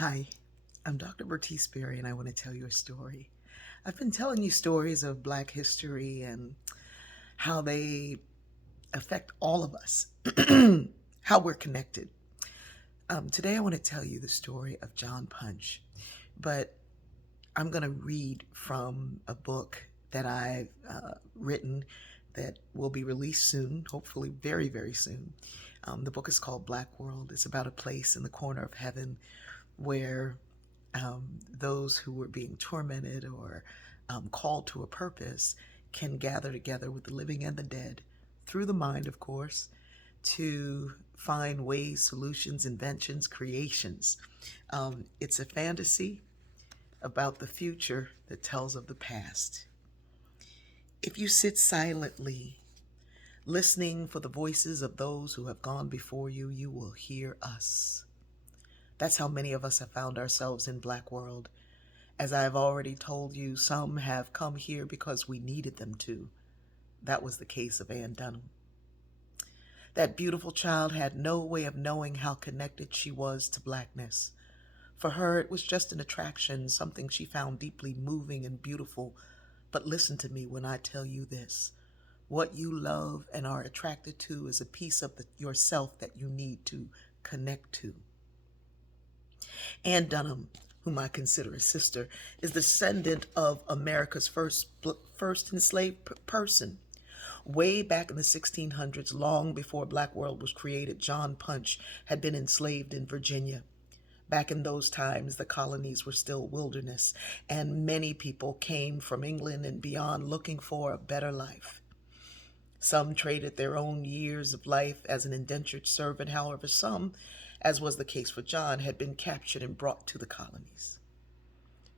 Hi, I'm Dr. Bertice Berry, and I want to tell you a story. I've been telling you stories of Black history and how they affect all of us, how we're connected. Today, I want to tell you the story of John Punch, but I'm going to read from a book that I've written that will be released soon, hopefully, very, very soon. The book is called Black World. It's about a place in the corner of heaven where those who were being tormented or called to a purpose can gather together with the living and the dead through the mind, of course, to find ways, solutions, inventions, creations. It's a fantasy about the future that tells of the past. If you sit silently, listening for the voices of those who have gone before you, you will hear us. That's how many of us have found ourselves in Black World. As I have already told you, some have come here because we needed them to. That was the case of Ann Dunham. That beautiful child had no way of knowing how connected she was to Blackness. For her, it was just an attraction, something she found deeply moving and beautiful. But listen to me when I tell you this. What you love and are attracted to is a piece of yourself that you need to connect to. Ann Dunham, whom I consider a sister, is the descendant of America's first enslaved person. Way back in the 1600s, long before Black World was created, John Punch had been enslaved in Virginia. Back in those times, the colonies were still wilderness, and many people came from England and beyond looking for a better life. Some traded their own years of life as an indentured servant. However, some, as was the case for John, had been captured and brought to the colonies.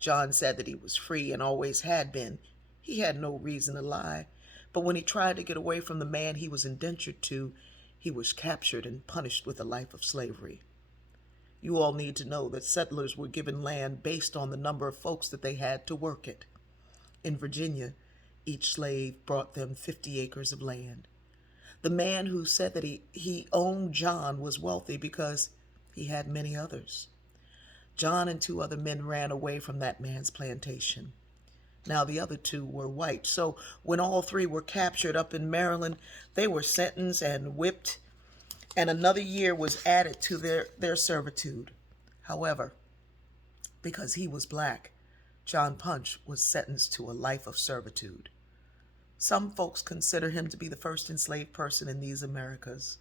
John said that he was free and always had been. He had no reason to lie. But when he tried to get away from the man he was indentured to, he was captured and punished with a life of slavery. You all need to know that settlers were given land based on the number of folks that they had to work it. In Virginia, each slave brought them 50 acres of land. The man who said that he owned John was wealthy because he had many others. John and two other men ran away from that man's plantation. Now the other two were white. So when all three were captured up in Maryland, they were sentenced and whipped, and another year was added to their servitude. However, because he was black, John Punch was sentenced to a life of servitude. Some folks consider him to be the first enslaved person in these Americas.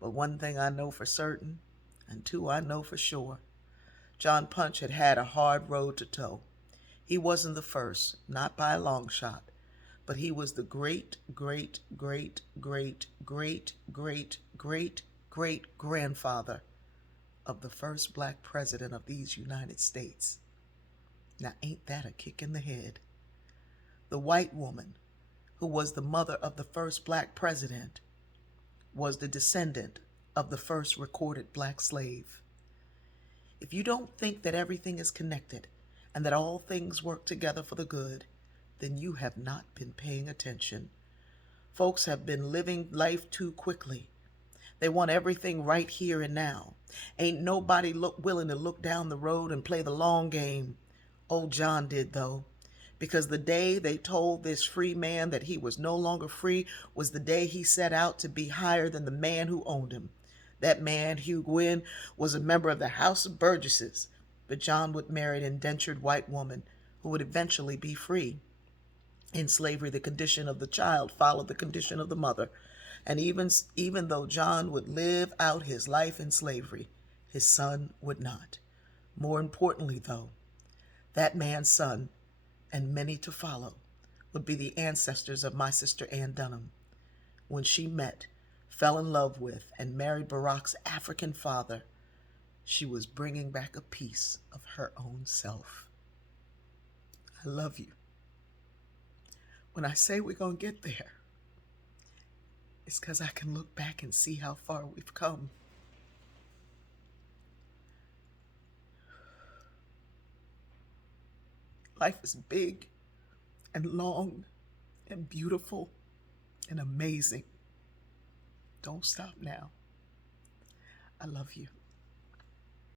But one thing I know for certain, and two I know for sure, John Punch had had a hard road to toe. He wasn't the first, not by a long shot, but he was the great, great, great, great, great, great, great, great grandfather of the first black president of these United States. Now, ain't that a kick in the head? The white woman, who was the mother of the first black president, was the descendant of the first recorded black slave. If you don't think that everything is connected and that all things work together for the good, then you have not been paying attention. Folks have been living life too quickly. They want everything right here and now. Ain't nobody willing to look down the road and play the long game. Old John did, though, because the day they told this free man that he was no longer free was the day he set out to be higher than the man who owned him. That man, Hugh Gwynn, was a member of the House of Burgesses, but John would marry an indentured white woman who would eventually be free. In slavery, the condition of the child followed the condition of the mother, and even though John would live out his life in slavery, his son would not. More importantly, though, that man's son, and many to follow, would be the ancestors of my sister Ann Dunham. When she met, fell in love with, and married Barack's African father, she was bringing back a piece of her own self. I love you. When I say we're going to get there, it's because I can look back and see how far we've come. Life is big and long and beautiful and amazing. Don't stop now. I love you.